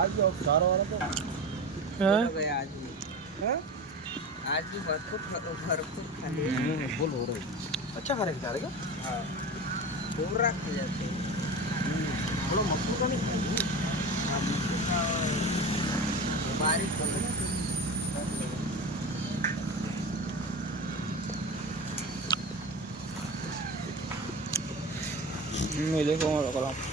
आज सारा वाला तो हाँ? आज भी हाँ? आज भी भरपूर खाली बोल हो रहा है अच्छा खा रहे क्या रे हाँ पूरा खा जाते हैं थोड़ा मसूर का नहीं खाएंगे हाँ, मसूर का बारिश हो गई मिले को कलाम